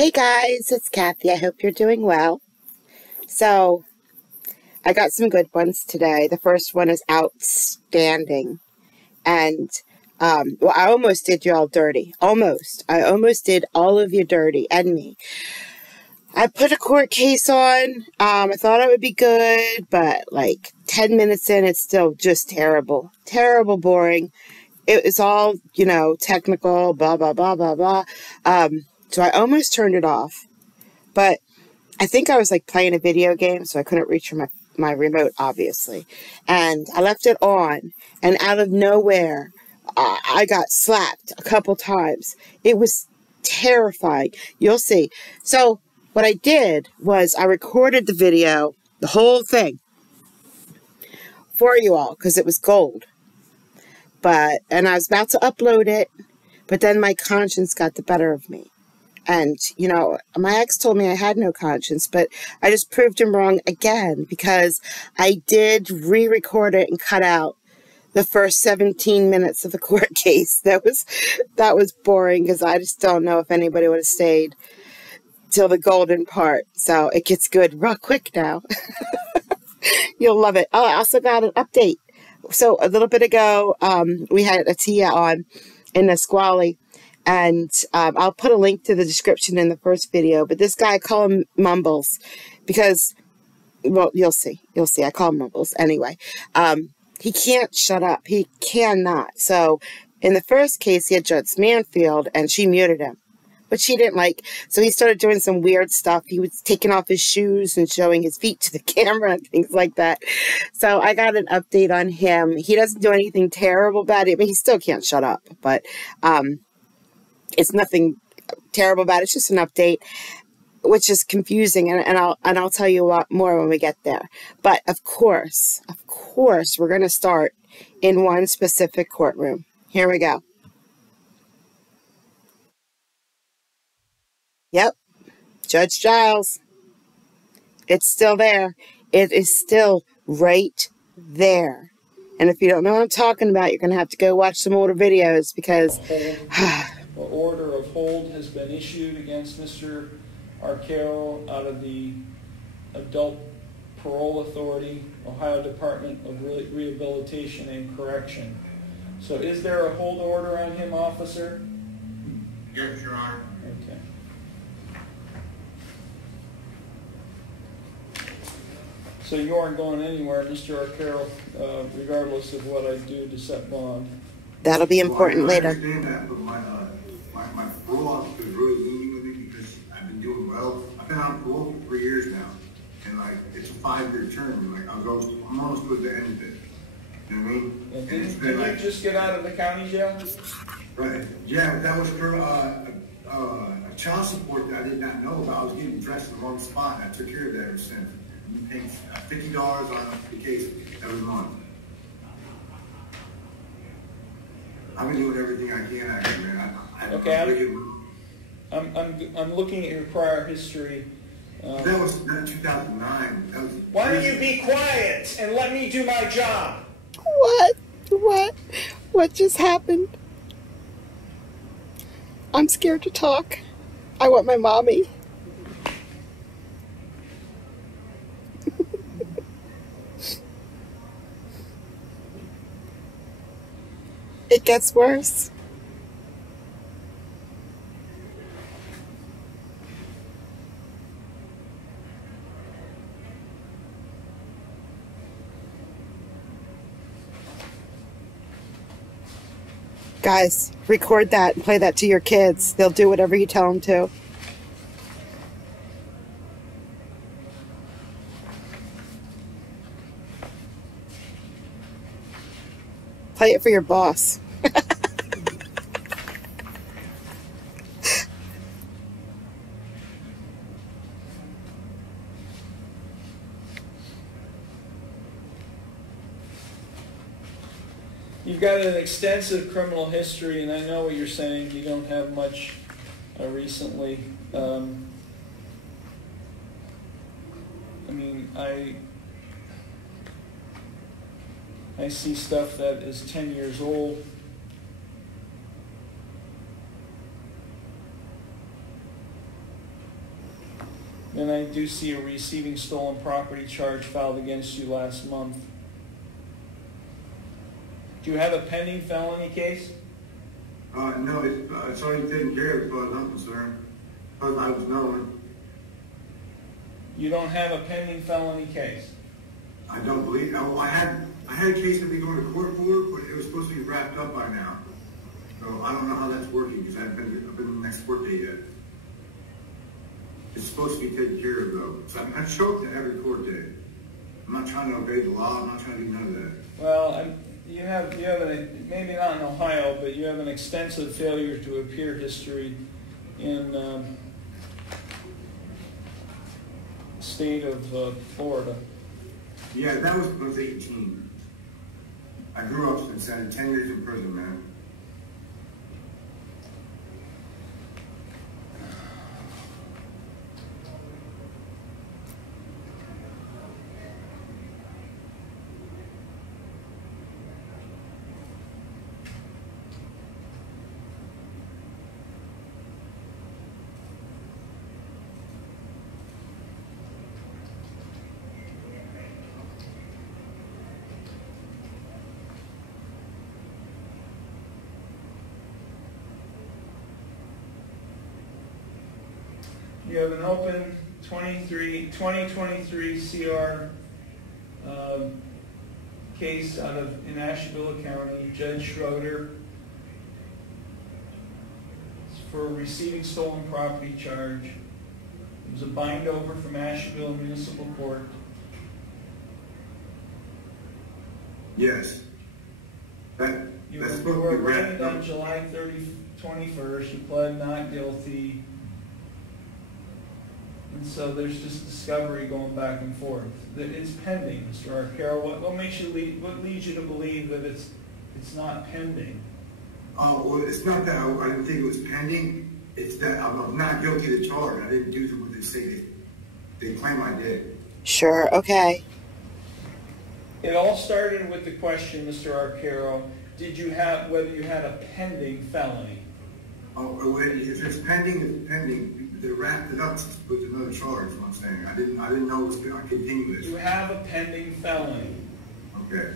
Hey guys, it's Kathy. I hope you're doing well. So, I got some good ones today. The first one is outstanding. And, well, I almost did you all dirty. Almost. I almost did all of you dirty and me. I put a court case on. I thought it would be good, but like 10 minutes in, it's still just terrible. Terrible, boring. It was all, technical, blah, blah, blah, blah, blah. So I almost turned it off. But I think I was like playing a video game, so I couldn't reach my remote, obviously. And I left it on, and out of nowhere, I got slapped a couple times. It was terrifying. You'll see. So what I did was I recorded the video, the whole thing, for you all, because it was gold. And I was about to upload it, but then my conscience got the better of me. And, my ex told me I had no conscience, but I just proved him wrong again because I did re-record it and cut out the first 17 minutes of the court case. That was boring because I just don't know if anybody would have stayed till the golden part. So it gets good real quick now. You'll love it. Oh, I also got an update. So a little bit ago, we had a Tia on in Nisqually. And I'll put a link to the description in the first video. But this guy, I call him Mumbles because, well, you'll see. You'll see. I call him Mumbles. Anyway, he can't shut up. He cannot. So in the first case, he had Judge Manfield, and she muted him. But she didn't like. So he started doing some weird stuff. He was taking off his shoes and showing his feet to the camera and things like that. So I got an update on him. He doesn't do anything terrible about it. I mean, he still can't shut up. But it's nothing terrible about it. It's just an update, which is confusing, and I'll tell you a lot more when we get there. But of course, we're going to start in one specific courtroom. Here we go. Yep, Judge Giles. It's still there. It is still right there. And if you don't know what I'm talking about, you're going to have to go watch some older videos because order of hold has been issued against Mr. Arcaro out of the Adult Parole Authority, Ohio Department of Rehabilitation and Correction. So is there a hold order on him, officer? Yes, Your Honor. Okay. So you aren't going anywhere, Mr. Arcaro, regardless of what I do to set bond. That'll be important later. I understand that, but my parole officer is really lenient with me because I've been doing well. I've been on parole for 3 years now, and it's a 5-year term. And I'm almost to the end of it. You know what I mean? And did you just get out of the county jail? Right. Yeah, but that was for a child support that I did not know about. I was getting dressed in the wrong spot, and I took care of that ever since. I'm paying $50 on the case every month. I've been doing everything I can, actually, man. I'm looking at your prior history. That was 2009. Why don't you be quiet and let me do my job? What just happened? I'm scared to talk. I want my mommy. It gets worse. Guys, record that and play that to your kids. They'll do whatever you tell them to. Play it for your boss. You've got an extensive criminal history, and I know what you're saying. You don't have much recently. I mean, I see stuff that is 10 years old. Then I do see a receiving stolen property charge filed against you last month. Do you have a pending felony case? No, it's already taken care of as far as I'm concerned. As far as I was knowing. You don't have a pending felony case? I don't believe. Oh, I had a case that we going to court for, but it was supposed to be wrapped up by now. So I don't know how that's working because I've been to the next court date yet. It's supposed to be taken care of though. So I show up to every court date. I'm not trying to obey the law. I'm not trying to do none of that. Well, you have maybe not in Ohio, but you have an extensive failure to appear history in state of Florida. Yeah, that was when I was 18. I grew up since then. 10 years in prison, man. You have an open 2023 CR case in Asheville County. Judge Schroeder. It's for receiving stolen property charge. It was a bind over from Asheville Municipal Court. Yes. You were arraigned on July 21st. You pled not guilty. And so there's just discovery going back and forth. It's pending, Mr. Arcaro. What leads you to believe that it's not pending? Oh, well, it's not that I didn't think it was pending. It's that I'm not guilty of the charge. I didn't do what they say they claim I did. Sure, okay. It all started with the question, Mr. Arcaro, whether you had a pending felony? Oh, if it's pending, it's pending. They wrapped it up with another charge, is what I'm saying. I didn't know it was going to continue this. You have a pending felony. Okay.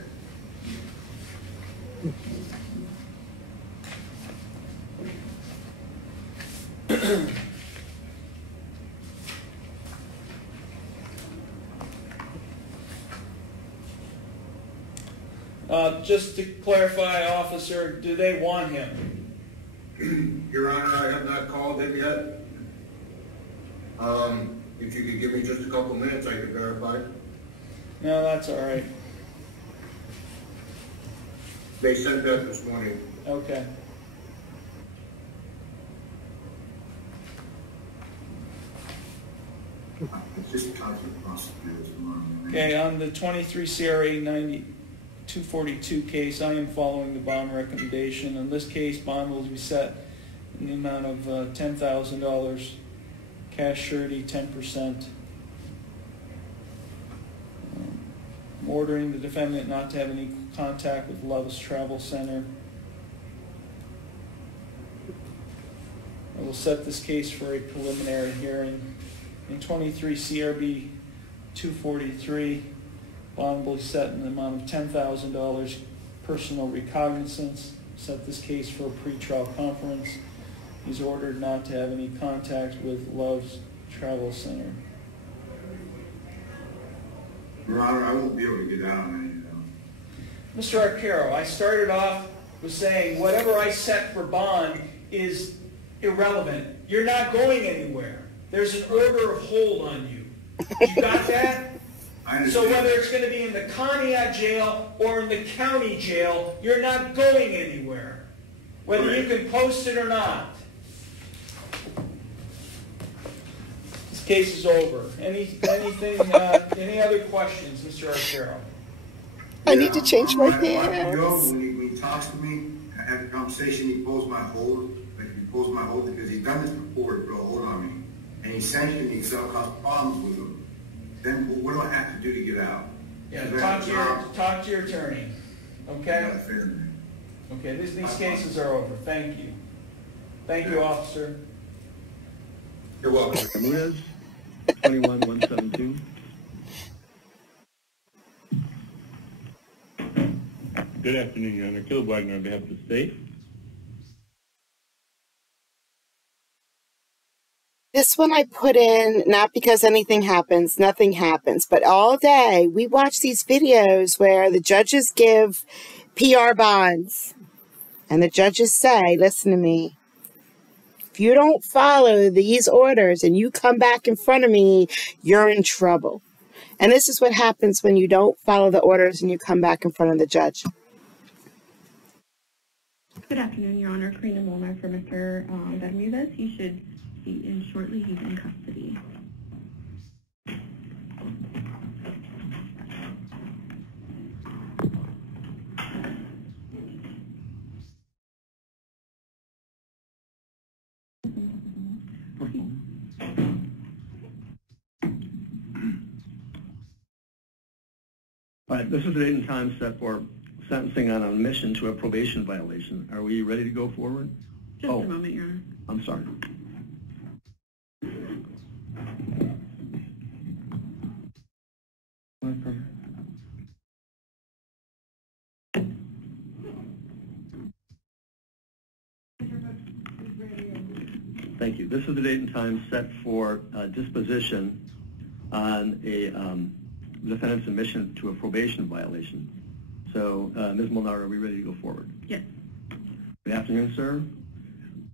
Just to clarify, officer, do they want him? Your Honor, I have not called him yet. If you could give me just a couple minutes, I could verify. No, that's all right. They sent that this morning. Okay. It's just constant prosecutors. Okay, on the 23 CRA 242 case, I am following the bond recommendation. In this case, bond will be set in the amount of $10,000. Cash surety, 10%. I'm ordering the defendant not to have any contact with Love's Travel Center. I will set this case for a preliminary hearing. In 23 CRB 243, bond will be set in the amount of $10,000. Personal recognizance. Set this case for a pretrial conference. He's ordered not to have any contact with Love's Travel Center. Your Honor, I won't be able to get out on any. Mr. Arcaro, I started off with saying whatever I set for bond is irrelevant. You're not going anywhere. There's an order of hold on you. You got that? I understand. So whether it's going to be in the Conneaut jail or in the county jail, you're not going anywhere. Whether you can post it or not. This case is over. Any other questions, Mr. Arcaro? I need to change my When pants. he talks to me, I have a conversation, he pulls my hold. Like he pulls my hold because he's done this before to put a hold on me. And he sanctioned me because I'll cause problems with him. Then what do I have to do to get out? Yeah, talk to your attorney. Okay? Okay, these cases are over. Thank you. Thank you, officer. You're welcome. Liz, 21-172. Good afternoon, Your Honor. Caleb Wagner on behalf of the state. This one I put in not because anything happens, nothing happens, but all day we watch these videos where the judges give PR bonds and the judges say, listen to me, if you don't follow these orders and you come back in front of me, you're in trouble. And this is what happens when you don't follow the orders and you come back in front of the judge. Good afternoon, Your Honor. Karina Molnar for Mr. Bermudez. He should be in shortly. He's in custody. All right, this is the date and time set for sentencing on admission to a probation violation. Are we ready to go forward? Just a moment, Your Honor. I'm sorry. Thank you. This is the date and time set for disposition on a defendant's admission to a probation violation. So, Ms. Molnar, are we ready to go forward? Yes. Good afternoon, sir.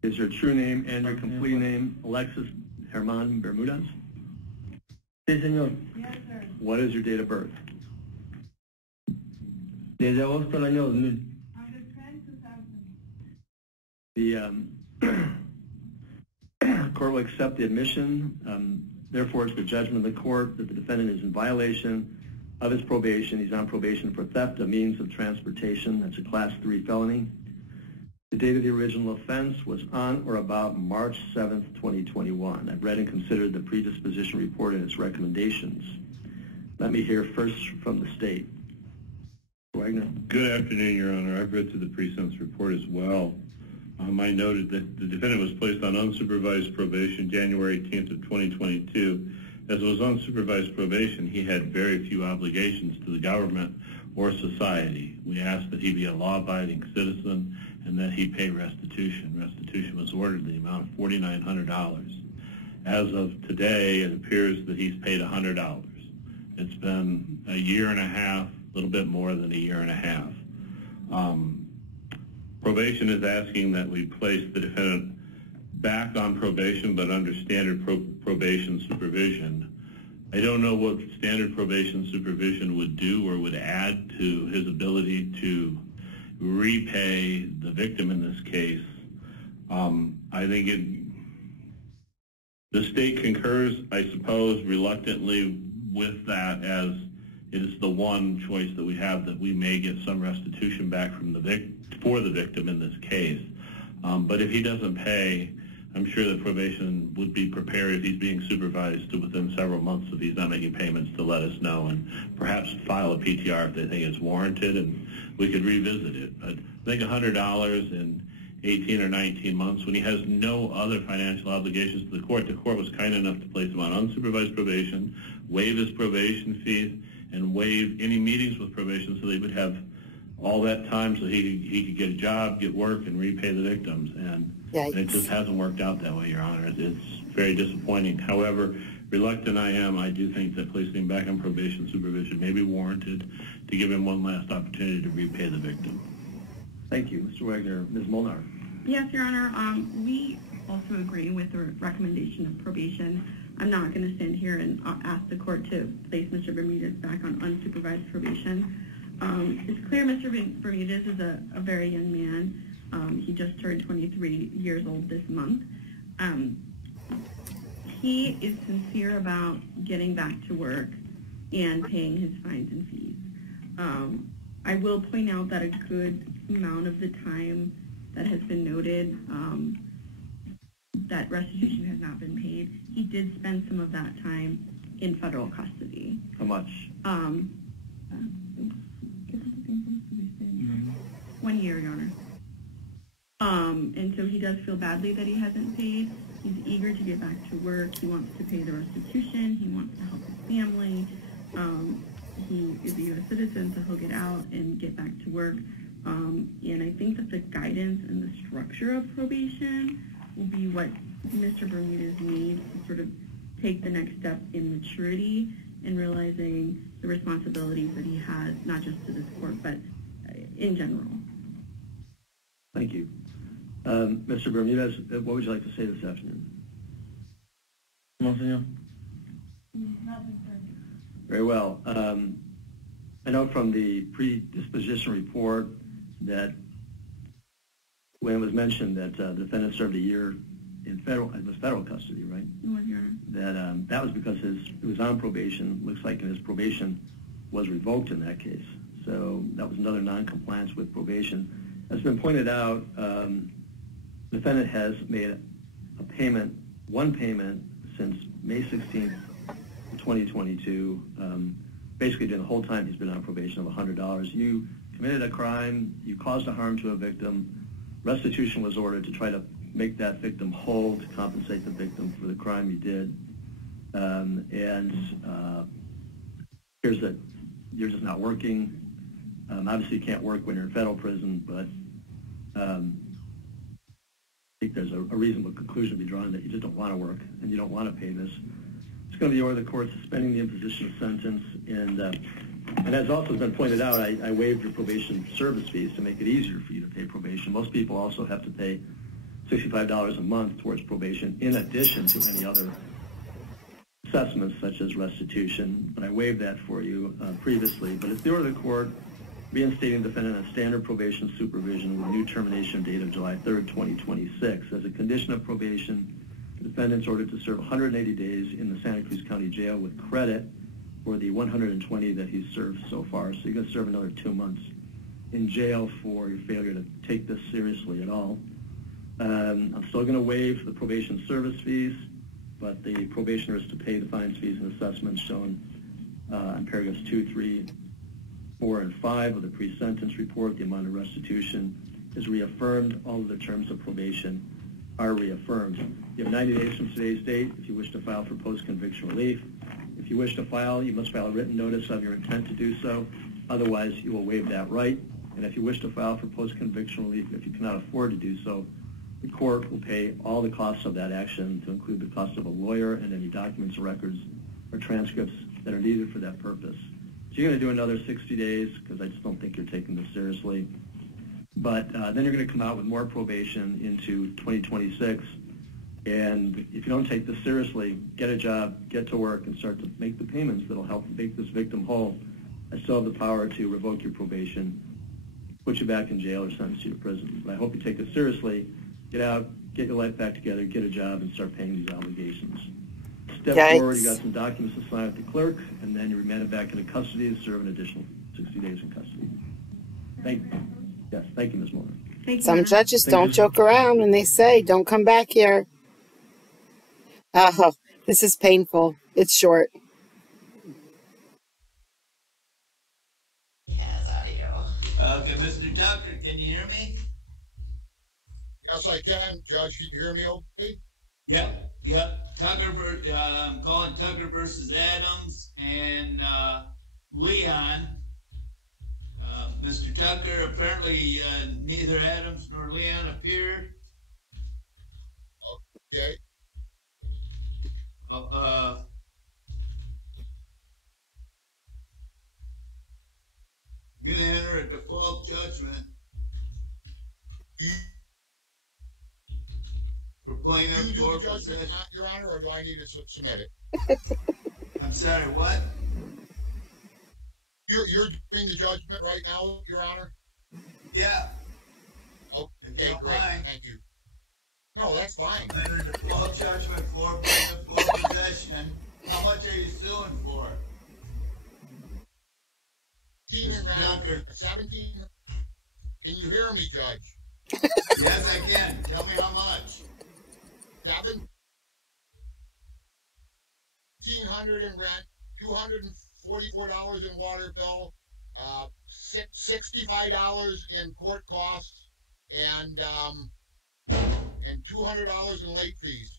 Is your true name and your complete name Alexis Herman Bermudez? Sí, señor. Yes, sir. What is your date of birth? Desde agosto del año 2000. The court will accept the admission. Therefore, it's the judgment of the court that the defendant is in violation of his probation. He's on probation for theft of means of transportation. That's a Class 3 felony. The date of the original offense was on or about March 7th, 2021. I've read and considered the predisposition report and its recommendations. Let me hear first from the state. Wagner. Good afternoon, Your Honor. I've read through the pre-sentence report as well. I noted that the defendant was placed on unsupervised probation January 18th of 2022. As it was unsupervised probation, he had very few obligations to the government or society. We asked that he be a law-abiding citizen and that he pay restitution. Restitution was ordered in the amount of $4,900. As of today, it appears that he's paid $100. It's been a year and a half, a little bit more than a year and a half. Probation is asking that we place the defendant back on probation, but under standard probation supervision. I don't know what standard probation supervision would do or would add to his ability to repay the victim in this case. I think the state concurs, I suppose, reluctantly with that, as it is the one choice that we have that we may get some restitution back from for the victim in this case. But if he doesn't pay, I'm sure that probation would be prepared, if he's being supervised, to within several months, if he's not making payments, to let us know and perhaps file a PTR if they think it's warranted, and we could revisit it. But I think $100 in 18 or 19 months, when he has no other financial obligations to the court was kind enough to place him on unsupervised probation, waive his probation fees, and waive any meetings with probation so they would have all that time so he could get a job, get work, and repay the victims. And it just hasn't worked out that way, Your Honor. It's very disappointing. However, reluctant I do think that placing him back on probation supervision may be warranted to give him one last opportunity to repay the victim. Thank you, Mr. Wagner. Ms. Molnar. Yes, Your Honor. We also agree with the recommendation of probation. I'm not going to stand here and ask the court to place Mr. Bermudez back on unsupervised probation. It's clear Mr. Bermudez is a very young man. He just turned 23 years old this month. He is sincere about getting back to work and paying his fines and fees. I will point out that a good amount of the time that has been noted that restitution has not been paid, he did spend some of that time in federal custody. How much? 1 year, Your Honor. And so he does feel badly that he hasn't paid. He's eager to get back to work. He wants to pay the restitution. He wants to help his family. He is a U.S. citizen, so he'll get out and get back to work. And I think that the guidance and the structure of probation will be what Mr. Bermudez needs to sort of take the next step in maturity and realizing the responsibilities that he has, not just to this court, but in general. Thank you. Mr. Bermudez, what would you like to say this afternoon? Monsignor. Very well. I know from the predisposition report that when it was mentioned that the defendant served a year in federal custody, right? That was because he was on probation. Looks like his probation was revoked in that case. So that was another non-compliance with probation. As has been pointed out, the defendant has made a payment, one payment, since May 16th, 2022. Basically, during the whole time he's been on probation of $100. You committed a crime. You caused a harm to a victim. Restitution was ordered to try to make that victim whole, to compensate the victim for the crime you did. Here's that you're just not working. Obviously, you can't work when you're in federal prison, but I think there's a reasonable conclusion to be drawn that you just don't want to work and you don't want to pay this. It's going to be order the court suspending the imposition of sentence, and as also has been pointed out, I waived your probation service fees to make it easier for you to pay probation. Most people also have to pay $65 a month towards probation in addition to any other assessments such as restitution, but I waived that for you previously. But it's the order of the court reinstating the defendant on standard probation supervision with a new termination date of July 3rd, 2026. As a condition of probation, the defendant's ordered to serve 180 days in the Santa Cruz County Jail with credit for the 120 that he's served so far. So you're going to serve another 2 months in jail for your failure to take this seriously at all. I'm still going to waive the probation service fees, but the probationer is to pay the fines, fees, and assessments shown on paragraphs 2, 3, 4, and 5 of the pre-sentence report. The amount of restitution is reaffirmed. All of the terms of probation are reaffirmed. You have 90 days from today's date if you wish to file for post-conviction relief. If you wish to file, you must file a written notice of your intent to do so. Otherwise, you will waive that right. And if you wish to file for post-conviction relief, if you cannot afford to do so, the court will pay all the costs of that action, to include the cost of a lawyer and any documents, records, or transcripts that are needed for that purpose. So you're going to do another 60 days because I just don't think you're taking this seriously. But then you're going to come out with more probation into 2026. And if you don't take this seriously, get a job, get to work, and start to make the payments that will help make this victim whole. I still have the power to revoke your probation, put you back in jail, or sentence you to prison. But I hope you take this seriously. Get out, get your life back together, get a job, and start paying these obligations. Step forward, you got some documents to sign with the clerk, and then you're remanded back into custody to serve an additional 60 days in custody. Thank you, Ms. Moore. Some judges don't joke around when they say, don't come back here. Oh, this is painful. It's short. He has audio. Okay, Mr. Tucker, can you hear me? Yes, I can. Judge, can you hear me okay? Yep. Tucker, I'm calling Tucker versus Adams and Leon. Mr. Tucker, apparently neither Adams nor Leon appeared. Okay. Going to enter a default judgment for plaintiff. You do the judgment, Your Honor, or do I need to submit it? I'm sorry, what? You're doing the judgment right now, Your Honor? Yeah. Okay, great. Thank you. No, that's fine. Enter default judgment for plaintiff full possession. How much are you suing for? 17. Can you hear me, Judge? Yes, I can. Tell me how much. 1,700 in rent, $244 in water bill, $65 in court costs, and $200 in late fees.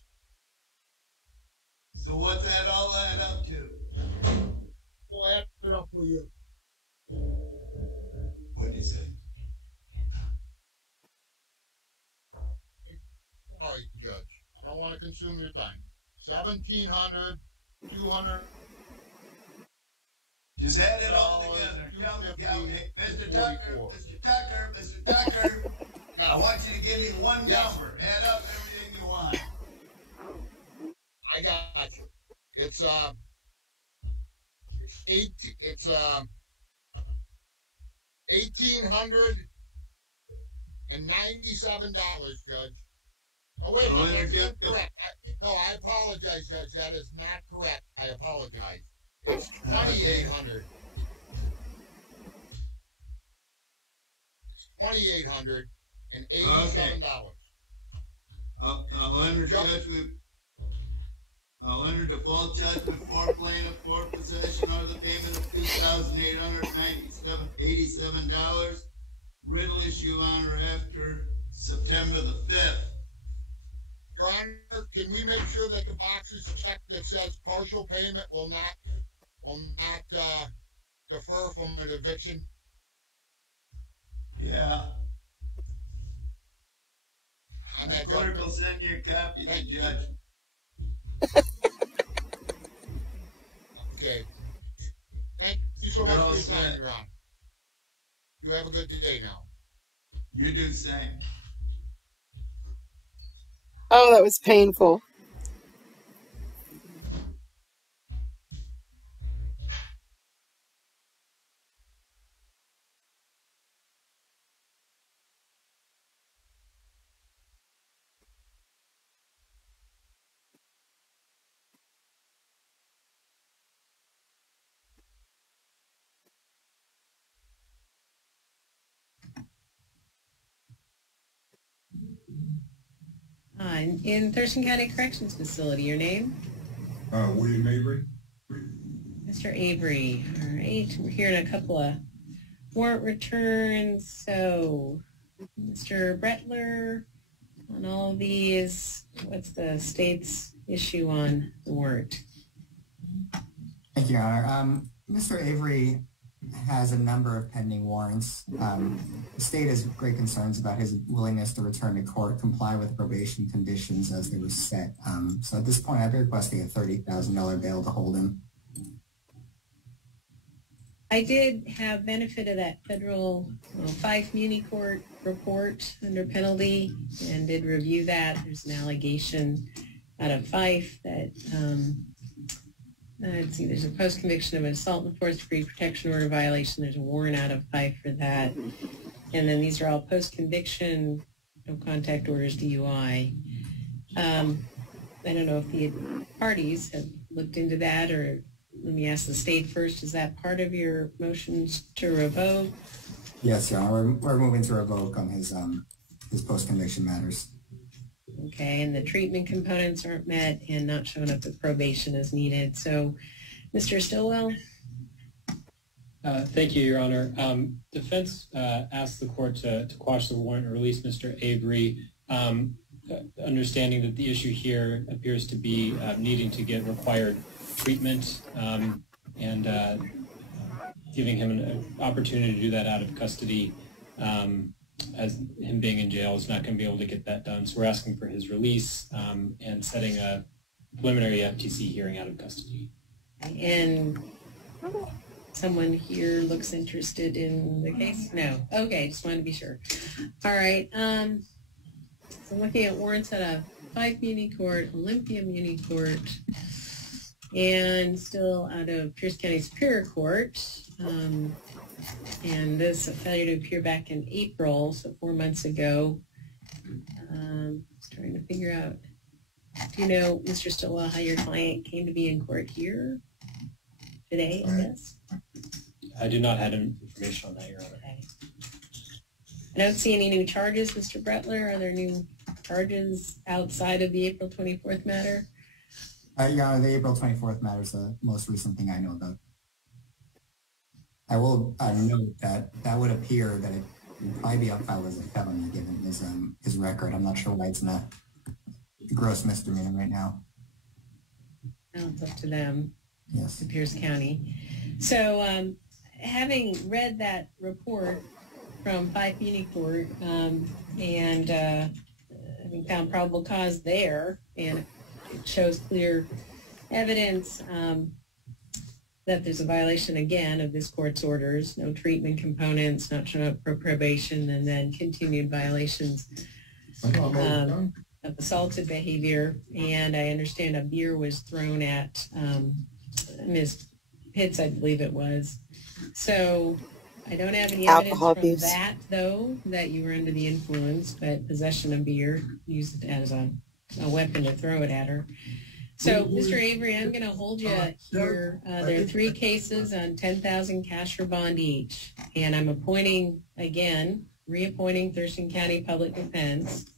So what's that all add up to? We'll add it up for you. What do you say? All right, Judge. I don't want to consume your time. 1,700, 200. Just add it all together. Mr. Tucker, Mr. Tucker, I want you to give me one number. Add up everything you want. I got you. It's $1,897, Judge. Oh, wait a minute, that's incorrect. No, I apologize, Judge. That is not correct. I apologize. It's $2,800. $2,887. I'll enter judgment. I'll enter default judgment for plaintiff for possession or the payment of $2,887. Writ will issue on or after September the 5th. Your Honor, can we make sure that the box is checked that says partial payment will not defer from an eviction? Yeah. On The that clerk will judgment? send you a copy to the judge. Okay. Thank you so much Well for your time, said. Your Honor. You have a good day now. You do the same. Oh, that was painful. In Thurston County Corrections Facility, your name? William Avery. Mr. Avery. All right, we're hearing a couple of warrant returns. So, Mr. Brettler, on all of these, what's the state's issue on the warrant? Thank you, Your Honor. Mr. Avery has a number of pending warrants. The state has great concerns about his willingness to return to court, comply with probation conditions as they were set. So at this point, I'd be requesting a $30,000 bail to hold him. I did have benefit of that federal Fife Muni Court report under penalty and did review that. There's an allegation out of Fife that let's see, there's a post-conviction of an assault and fourth degree protection order violation. There's a warrant out of Fife for that. And then these are all post-conviction no contact orders DUI. I don't know if the parties have looked into that, or let me ask the state first. Is that part of your motions to revoke? Yes, Your Honor. We're moving to revoke on his post-conviction matters. Okay, and the treatment components aren't met and not showing up at probation as needed. So, Mr. Stillwell? Thank you, Your Honor. Defense asked the court to quash the warrant and release Mr. Avery, understanding that the issue here appears to be needing to get required treatment and giving him an opportunity to do that out of custody. As him being in jail is not going to be able to get that done. So we're asking for his release and setting a preliminary FTC hearing out of custody. And someone here looks interested in the case? No. Okay, just wanted to be sure. All right. So looking at warrants out of Fife Muni Court, Olympia Muni Court, and still out of Pierce County Superior Court. And this, a failure to appear back in April, so 4 months ago. Trying to figure out, do you know, Mr. Stillwell, how your client came to be in court here today, I guess? I do not have information on that, Your Honor. Okay. I don't see any new charges, Mr. Brettler. Are there new charges outside of the April 24th matter? Your Honor, the April 24th matter is the most recent thing I know about. I will note that would appear that it would probably be upheld as a felony given his record. I'm not sure why it's not a gross misdemeanor right now. Now it's up to them, Yes. to Pierce County. So having read that report from Fife Uni Court and having found probable cause there, and it shows clear evidence that there's a violation again of this court's orders, no treatment components, not showing up for probation, and then continued violations of assaulted behavior. And I understand a beer was thrown at Ms. Pitts, I believe it was. So I don't have any evidence Alcohol from abuse. that, though, that you were under the influence, but possession of beer, used as a weapon to throw it at her. So, Mr. Avery, I'm going to hold you here. There are 3 cases on $10,000 cash or bond each. And I'm reappointing Thurston County Public Defense.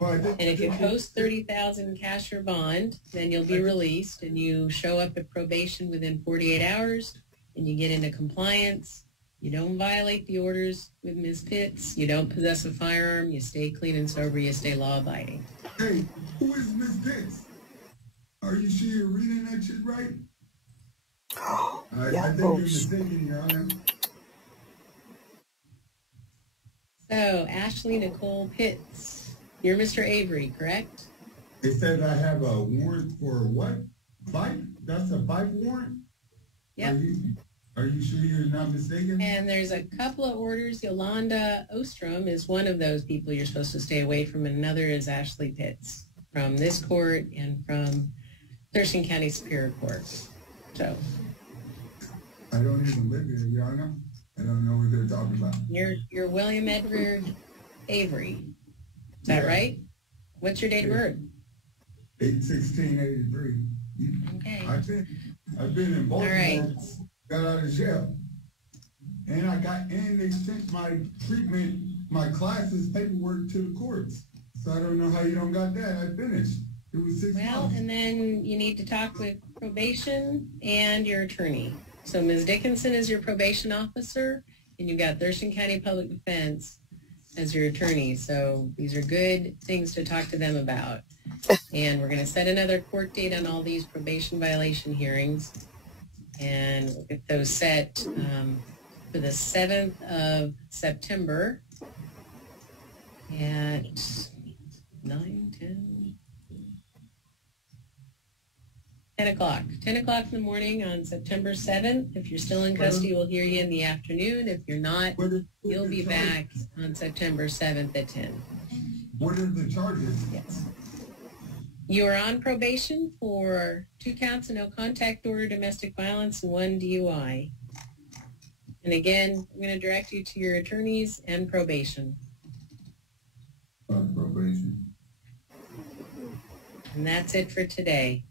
And if you post $30,000 cash or bond, then you'll be released and you show up at probation within 48 hours and you get into compliance. You don't violate the orders with Ms. Pitts. You don't possess a firearm. You stay clean and sober. You stay law-abiding. Hey, who is Miss Pitts? Are you sure you're reading that shit right? I think you're mistaken, Your Honor. So, Ashley Nicole Pitts, you're Mr. Avery, correct? It says I have a warrant for what? Bike? That's a bike warrant? Yep. Are you sure you're not mistaken? And there's a couple of orders. Yolanda Ostrom is one of those people you're supposed to stay away from, and another is Ashley Pitts from this court and from Thurston County Superior Court. So I don't even live here, Your Honor. I don't know what they're talking about. You're William Edward Avery. Is that right? What's your date of birth? 8/16/83. Okay. I've been in Baltimore. All right. Got out of jail. And they sent my treatment, my classes paperwork to the courts. So I don't know how you don't got that. I finished. It was 6 months. Well, and then you need to talk with probation and your attorney. So Ms. Dickinson is your probation officer, and you've got Thurston County Public Defense as your attorney. So these are good things to talk to them about. And we're going to set another court date on all these probation violation hearings. And we'll get those set for the 7th of September at 10 o'clock. 10 o'clock in the morning on September 7th. If you're still in custody, we'll hear you in the afternoon. If you're not, you'll be back on September 7th at 10. What are the charges? Yes. You are on probation for 2 counts of no contact order, domestic violence, and 1 DUI. And again, I'm going to direct you to your attorneys and probation. Probation. And that's it for today.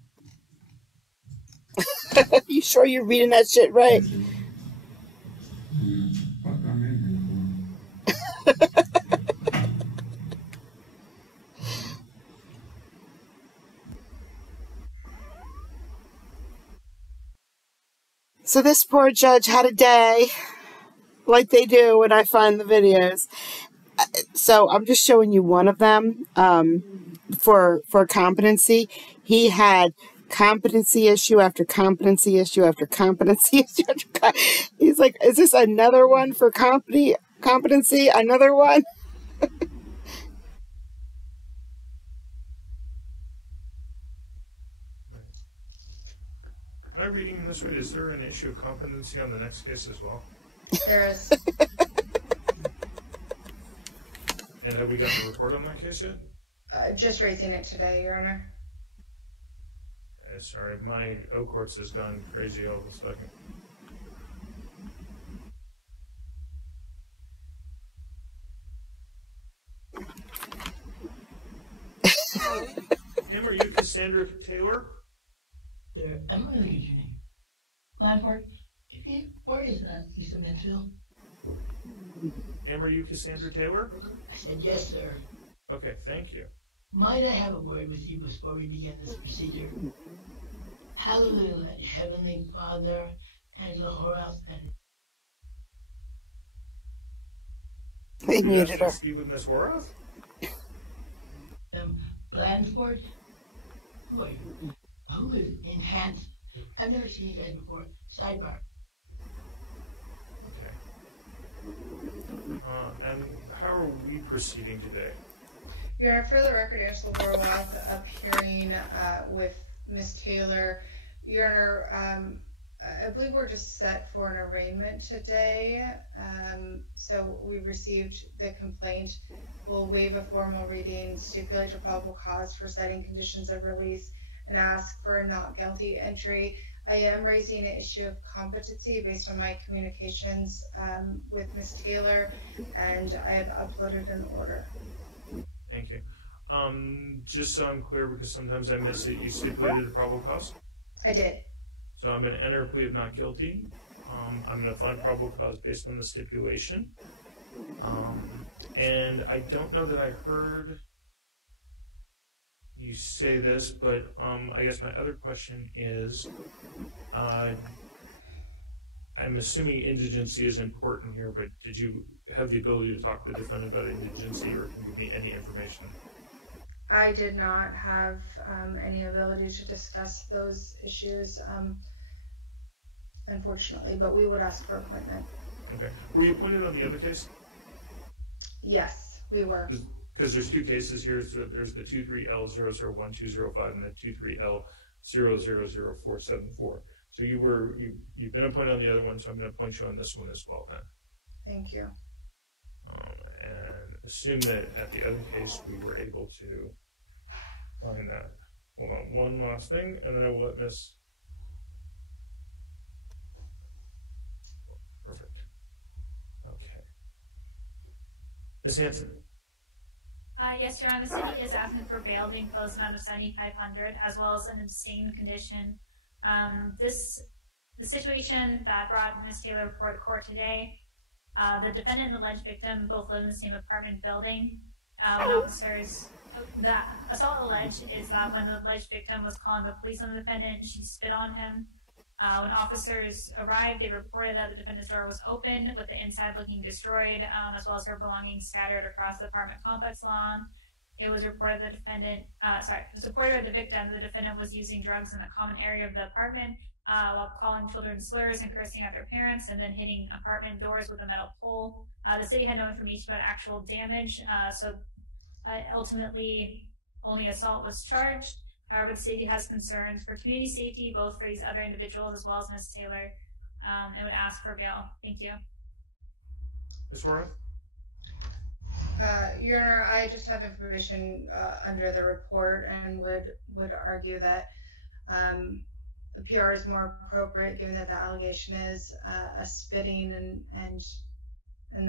You sure you're reading that shit right? So this poor judge had a day, like they do when I find the videos. So I'm just showing you one of them for competency. He had competency issue after competency issue after competency issue. He's like, is this another one for competency? Another one? Am I reading this right? Is there an issue of competency on the next case as well? There is. And have we gotten a report on that case yet? Just raising it today, Your Honor. Sorry, my O-Courts has gone crazy all of a second. Him, are you Cassandra Taylor? There, I'm gonna get your name. Landmark, where is Lisa Mansfield? Ma'am, are you Cassandra Taylor? I said yes, sir. Okay, thank you. Might I have a word with you before we begin this procedure? Hallelujah, Heavenly Father, and Lahorath, and... They muted her. Speak with Miss Horath? Blandford? Who are you? Who is enhanced? I've never seen you guys before. Sidebar. And how are we proceeding today? Your Honor, for the record, Angela Horwath appearing with Ms. Taylor. Your Honor, I believe we're just set for an arraignment today. So we received the complaint. We'll waive a formal reading, stipulate a probable cause for setting conditions of release, and ask for a not guilty entry. I am raising an issue of competency based on my communications with Ms. Taylor, and I have uploaded an order. Thank you. Just so I'm clear, because sometimes I miss it, you stipulated a probable cause? I did. So I'm going to enter a plea of not guilty. I'm going to find probable cause based on the stipulation. And I don't know that I heard you say this, but I guess my other question is, I'm assuming indigency is important here, but did you have the ability to talk to the defendant about indigency, or can you give me any information? I did not have any ability to discuss those issues, unfortunately, but we would ask for appointment. Okay. Were you appointed on the other case? Yes, we were. Because there's two cases here. So there's the 23L001205 and the 23L000474. So you've been appointed on the other one, so I'm going to appoint you on this one as well then. Thank you. And assume that at the other case we were able to find that. Hold on, one last thing, and then I will let Miss. Perfect. Okay. Ms. Hanson. Yes, Your Honor, the city is asking for bail being imposed amount of $7,500, as well as an abstained condition. The situation that brought Ms. Taylor before the court today, the defendant and the alleged victim both live in the same apartment building. The assault alleged is that when the alleged victim was calling the police on the defendant, she spit on him. When officers arrived, they reported that the defendant's door was open with the inside looking destroyed, as well as her belongings scattered across the apartment complex lawn. It was reported the victim, the defendant was using drugs in the common area of the apartment while calling children slurs and cursing at their parents, and then hitting apartment doors with a metal pole. The city had no information about actual damage, so ultimately only assault was charged. However, the city has concerns for community safety, both for these other individuals as well as Ms. Taylor, and would ask for bail. Thank you. Ms. Horwath? Your Honor, I just have information under the report and would argue that the PR is more appropriate, given that the allegation is a spitting and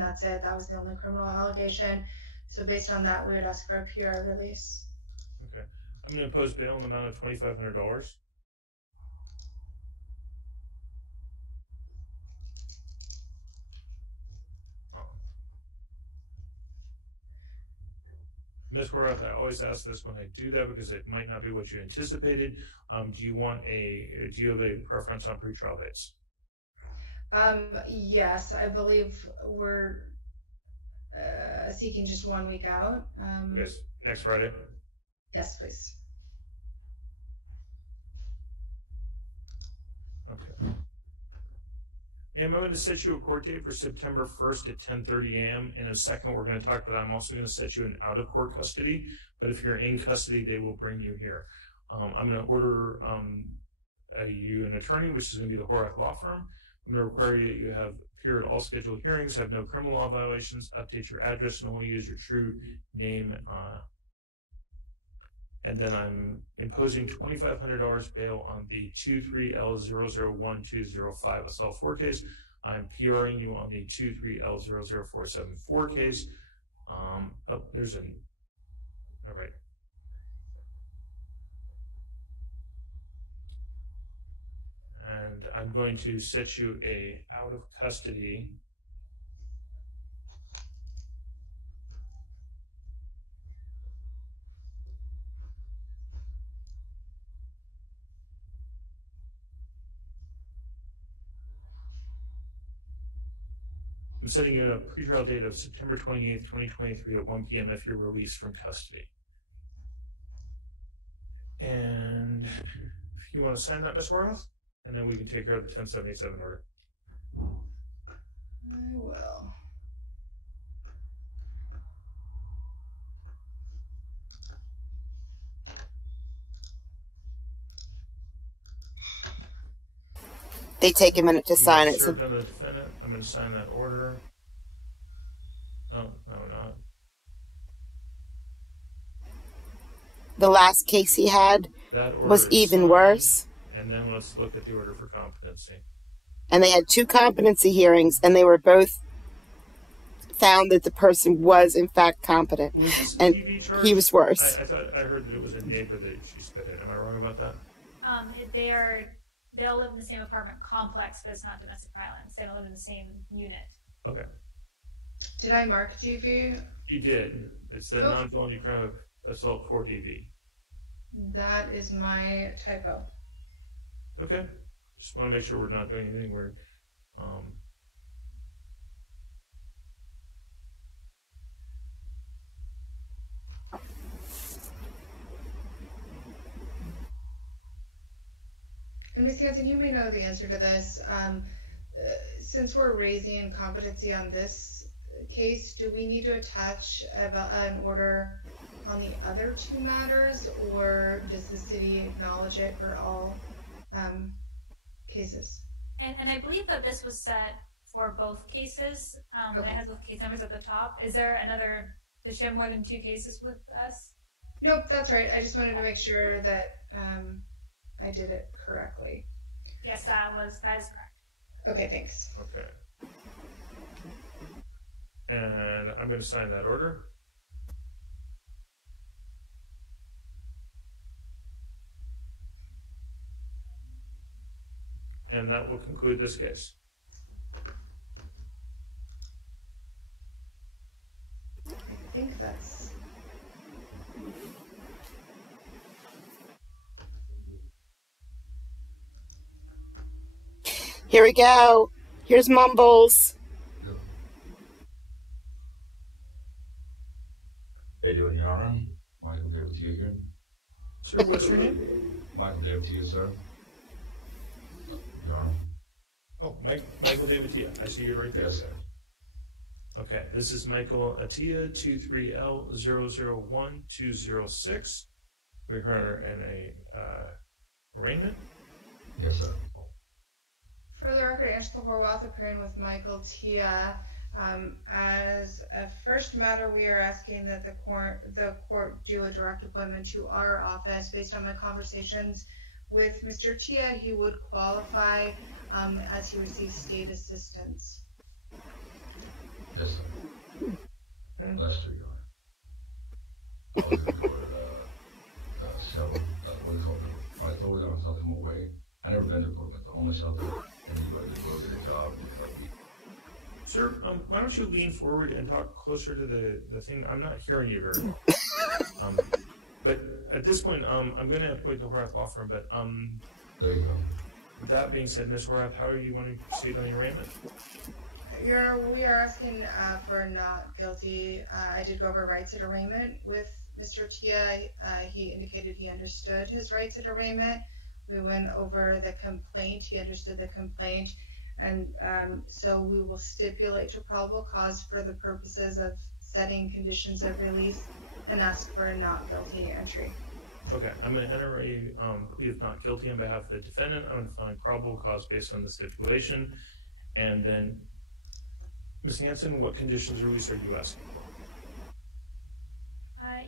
that's it. That was the only criminal allegation. So based on that, we would ask for a PR release. Okay. I'm going to impose bail in the amount of $2,500. Ms. Horwath, I always ask this when I do that because it might not be what you anticipated. Do you have a preference on pretrial dates? Yes, I believe we're seeking just 1 week out. Yes, next Friday? Yes, please. Okay. And I'm going to set you a court date for September 1st at 10:30 a.m. In a second, we're going to talk, but I'm also going to set you in out-of-court custody. But if you're in custody, they will bring you here. I'm going to order you an attorney, which is going to be the Horwath Law Firm. I'm going to require you that you have appear at all scheduled hearings, have no criminal law violations, update your address, and only use your true name. And then I'm imposing $2,500 bail on the 23L001205 assault 4 case. I'm PRing you on the 23L00474 case. All right. And I'm going to set you out of custody. I'm setting you a pretrial date of September 28th, 2023 at 1 p.m. if you're released from custody. And you want to sign that, Ms. Horvath? And then we can take care of the 1077 order. I will. They take a minute to sign it. Served on the defendant. I'm going to sign that order. Oh, no, not. The last case he had was even worse. And then let's look at the order for competency. And they had 2 competency hearings, and they were both found that the person was in fact competent. Was this a and TV charge? He was worse. I thought I heard that it was a neighbor that she spit in. Am I wrong about that? They all live in the same apartment complex, but it's not domestic violence. They don't live in the same unit. Okay. Did I mark DV? You did. It's the non-felony crime of assault for DV. That is my typo. Okay. Just want to make sure we're not doing anything weird. And Ms. Hanson, you may know the answer to this. Since we're raising competency on this case, do we need to attach an order on the other 2 matters, or does the city acknowledge it for all cases? And I believe that this was set for both cases. It has both case numbers at the top. Is there another? Does she have more than 2 cases with us? Nope, that's right. I just wanted to make sure that I did it correctly. Yes, that is correct. Okay, thanks. Okay. And I'm going to sign that order. And that will conclude this case. I think that's... Here we go. Here's Mumbles. How you doing, Your Honor? Michael David to you here. Sir, what's your name? Michael David to you, sir. Your Honor. Oh, Michael David Tia. I see you right there. Yes, sir. Okay, this is Michael Atia, 23L001206. We heard an arraignment. Yes, sir. For the record, Angela Horwath appearing with Michael Tia. As a first matter, we are asking that the court do a direct appointment to our office. Based on my conversations with Mr. Tia, he would qualify as he receives state assistance. Yes, sir. Lester, Your Honor. I was recorded shelter. What is it called? I told them I'll come away. I never been to court, but the homeless shelter, and you go get a job. Sir, why don't you lean forward and talk closer to the thing? I'm not hearing you very well. But at this point, I'm going to appoint the Horvath Law Firm, but there you go. With that being said, Ms. Horvath, how are you wanting to proceed on the arraignment? Your Honor, we are asking for not guilty. I did go over rights at arraignment with Mr. Tia. He indicated he understood his rights at arraignment. We went over the complaint. He understood the complaint. And so we will stipulate to probable cause for the purposes of setting conditions of release and ask for a not guilty entry. Okay, I'm going to enter a plea of not guilty on behalf of the defendant. I'm going to find probable cause based on the stipulation. And then, Ms. Hanson, what conditions of release are you asking for?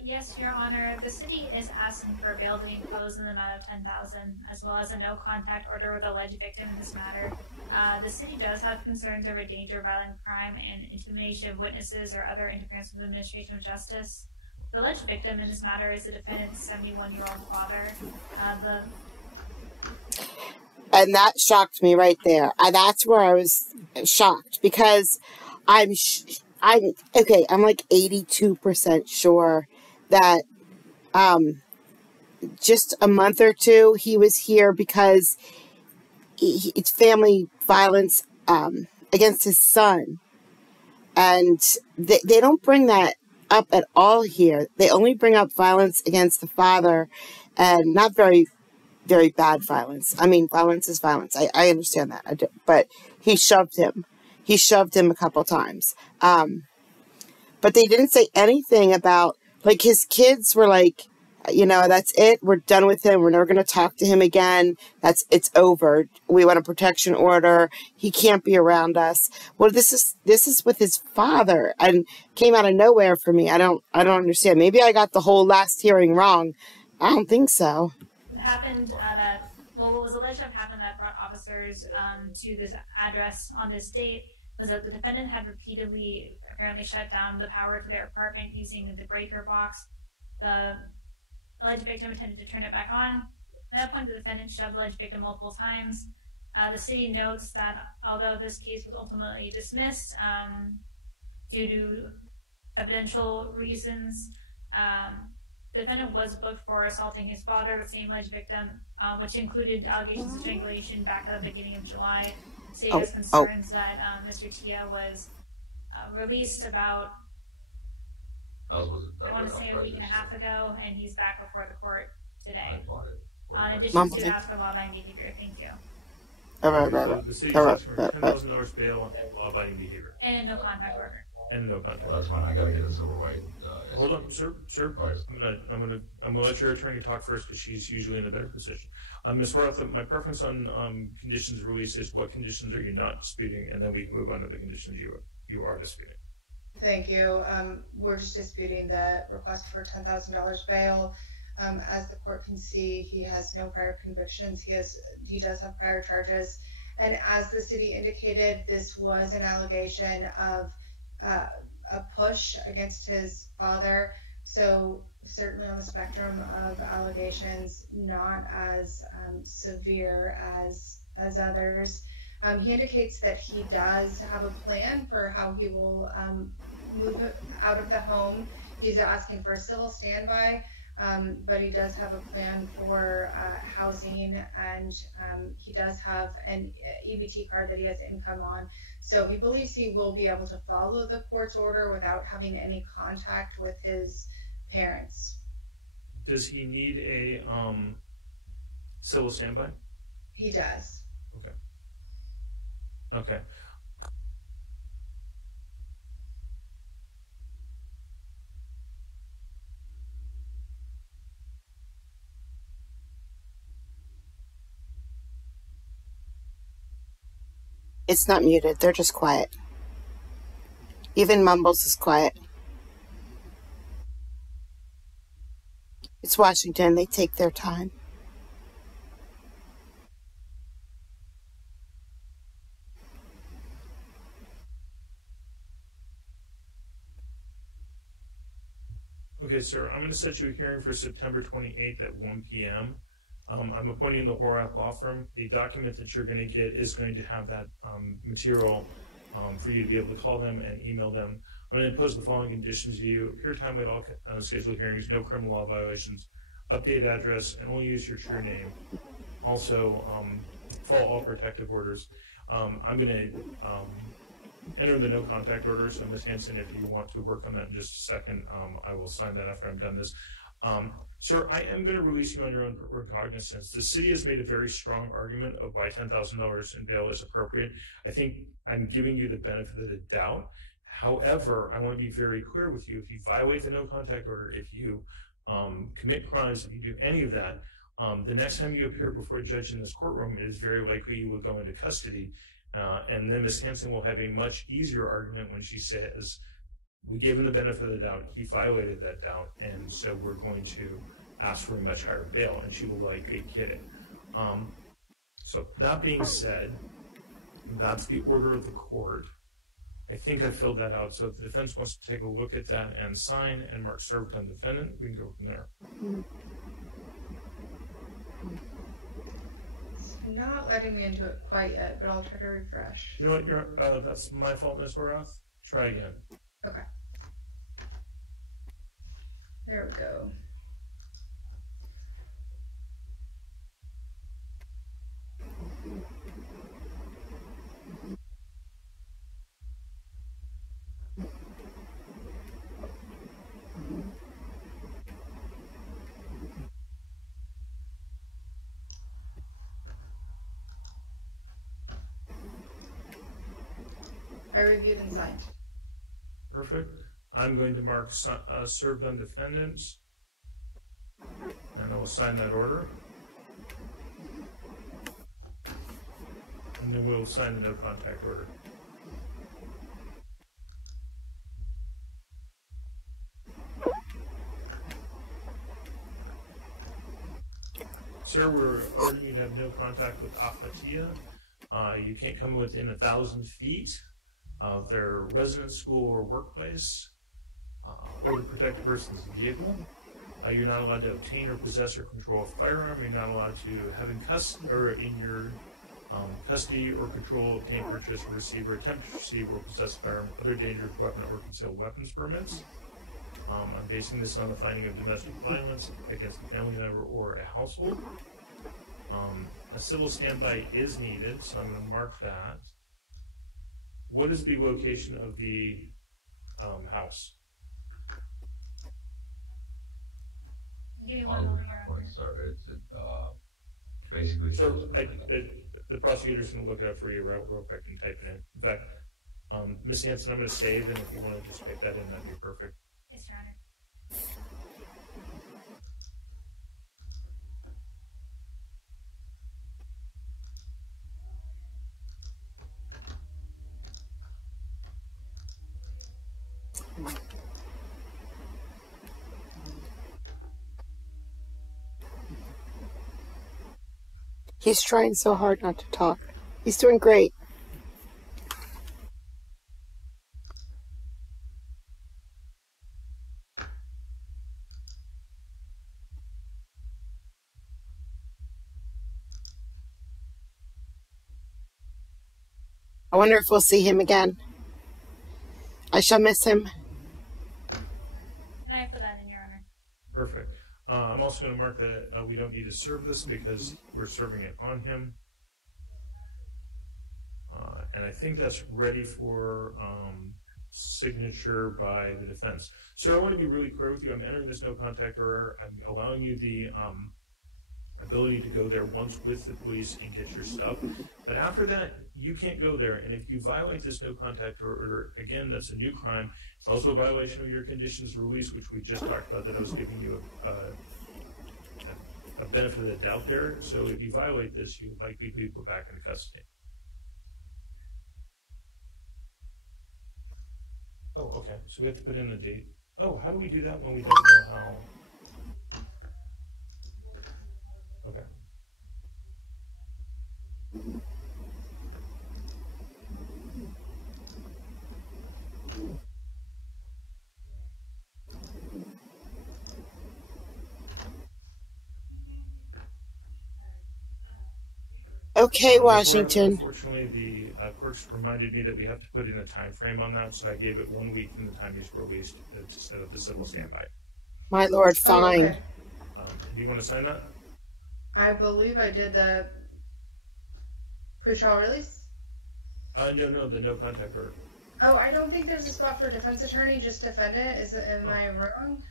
Yes, Your Honor. The city is asking for bail to be imposed in the amount of $10,000, as well as a no-contact order with the alleged victim in this matter. The city does have concerns over danger, violent crime, and intimidation of witnesses or other interference with the administration of justice. The alleged victim in this matter is the defendant's 71-year-old father. And that shocked me right there. That's where I was shocked, because I'm like 82% sure that just a month or two he was here because it's family violence against his son. And they don't bring that up at all here. They only bring up violence against the father, and not very very bad violence. I mean, violence is violence. I understand that. But he shoved him. He shoved him a couple times. But they didn't say anything about, like, his kids were like, you know, that's it. We're done with him. We're never going to talk to him again. It's over. We want a protection order. He can't be around us. Well, this is with his father, and came out of nowhere for me. I don't understand. Maybe I got the whole last hearing wrong. I don't think so. It happened what was alleged to have happened that brought officers to this address on this date was that the defendant had repeatedly apparently shut down the power to their apartment using the breaker box. The alleged victim attempted to turn it back on. At that point, the defendant shoved the alleged victim multiple times. The city notes that although this case was ultimately dismissed due to evidential reasons, the defendant was booked for assaulting his father, the same alleged victim, which included allegations of strangulation back at the beginning of July. The city has concerns that Mr. Tia was released about, I want to say, a week and a half ago, and he's back before the court today. In addition to ask for law-abiding behavior. Thank you. So the city's asking for $10,000 bail and law-abiding behavior. And no contact order. And no contact. Well, that's fine. I gotta get this over with. Hold on, sir. I'm gonna let your attorney talk first because she's usually in a better position. Ms. Roth, my preference on conditions of release is what conditions are you not disputing, and then we can move on to the conditions you are disputing. Thank you. We're just disputing the request for $10,000 bail. As the court can see, he has no prior convictions. He does have prior charges, and as the city indicated, this was an allegation of a push against his father. So certainly on the spectrum of allegations, not as severe as others. He indicates that he does have a plan for how he will move out of the home. He's asking for a civil standby, but he does have a plan for housing, and he does have an EBT card that he has income on. So he believes he will be able to follow the court's order without having any contact with his parents. Does he need a civil standby? He does. Okay. Okay. It's not muted. They're just quiet. Even Mumbles is quiet. It's Washington. They take their time. Okay, sir. I'm going to set you a hearing for September 28th at 1 p.m. I'm appointing the Horath Law Firm. The document that you're going to get is going to have that material for you to be able to call them and email them. I'm going to impose the following conditions to you: appear timely at all scheduled hearings, no criminal law violations, update address, and only use your true name. Also, follow all protective orders. I'm going to enter the no contact order. So, Ms. Hanson, if you want to work on that in just a second, I will sign that after I'm done this. Sir, I am going to release you on your own recognizance. The city has made a very strong argument of why $10,000 in bail is appropriate. I think I'm giving you the benefit of the doubt. However, I want to be very clear with you. If you violate the no contact order, if you commit crimes, if you do any of that, the next time you appear before a judge in this courtroom, it is very likely you will go into custody. And then Ms. Hanson will have a much easier argument when she says, we gave him the benefit of the doubt, he violated that doubt, and so we're going to ask for a much higher bail, and she will likely get it. So that being said, that's the order of the court. I think I filled that out, so if the defense wants to take a look at that and sign and mark served on defendant, we can go from there. It's not letting me into it quite yet, but I'll try to refresh. You know what? That's my fault, Ms. Horath. Try again. Okay. There we go. I reviewed and signed. Perfect. I'm going to mark served on defendants, and I will sign that order. And then we'll sign the no contact order. Sir, we're ordering you to have no contact with Ahmadiyya. You can't come within 1,000 feet of their residence, school, or workplace, or to protect a person's vehicle. You're not allowed to obtain or possess or control a firearm. You're not allowed to have in custody or in your custody or control, obtain, purchase, or receive, or attempt to receive or possess a firearm, other dangerous weapon, or concealed weapons permits. I'm basing this on the finding of domestic violence against a family member or a household. A civil standby is needed, so I'm going to mark that. What is the location of the house? Give me one moment here. Sir, basically. So the prosecutor's going to look it up for you real quick and type it in. In fact, Ms. Hanson, I'm going to save, and if you want to just type that in, that'd be perfect. Yes, Your Honor. He's trying so hard not to talk. He's doing great. I wonder if we'll see him again. I shall miss him. And I put that in, Your Honor. Perfect. I'm also going to mark that we don't need to serve this because we're serving it on him. And I think that's ready for signature by the defense. Sir, I want to be really clear with you. I'm entering this no contact order. I'm allowing you the ability to go there once with the police and get your stuff. But after that, you can't go there. And if you violate this no contact order, again, that's a new crime. It's also a violation of your conditions of release, which we just talked about, that I was giving you a benefit of the doubt there. So if you violate this, you'll likely be put back into custody. Oh, okay. So we have to put in the date. Oh, how do we do that when we don't know how? Okay. Okay, Washington. Unfortunately, the clerks reminded me that we have to put in a time frame on that, so I gave it 1 week from the time he's released instead of the civil standby. My lord, fine. Okay. Do you want to sign that? I believe I did the pre-trial release. No, the no contact order. Oh, I don't think there's a spot for defense attorney, just defendant. Am I wrong?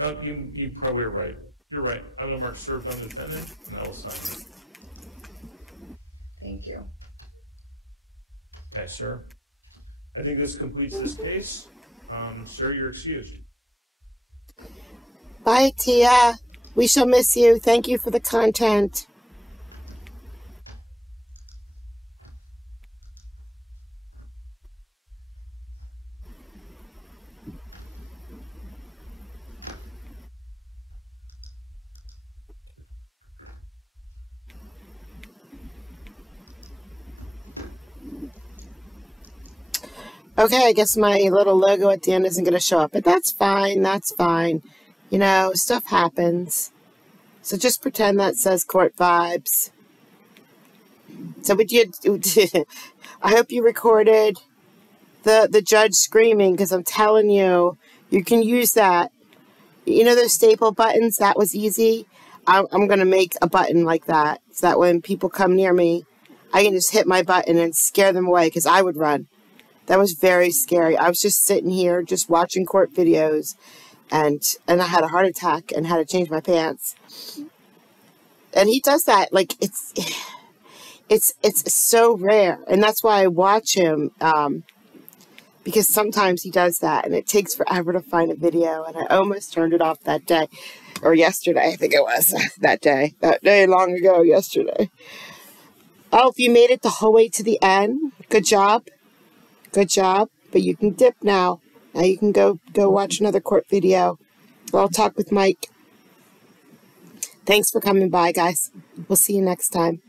No, you probably are right. You're right. I'm going to mark served on defendant, and I will sign it. Thank you. Okay, sir. I think this completes this case. Sir, you're excused. Bye, Tia. We shall miss you. Thank you for the content. Okay, I guess my little logo at the end isn't going to show up, but that's fine. That's fine. You know, stuff happens. So just pretend that says court vibes. So I hope you recorded the judge screaming, because I'm telling you, you can use that. You know those staple buttons? That was easy. I'm going to make a button like that, so that when people come near me, I can just hit my button and scare them away, because I would run. That was very scary. I was just sitting here, just watching court videos, and I had a heart attack and had to change my pants. And he does that, like, it's so rare, and that's why I watch him. because sometimes he does that and it takes forever to find a video, and I almost turned it off that day, or yesterday, I think it was, that day long ago yesterday. Oh, if you made it the whole way to the end, good job, but you can dip now. Now you can go watch another court video. I'll talk with Mike. Thanks for coming by, guys. We'll see you next time.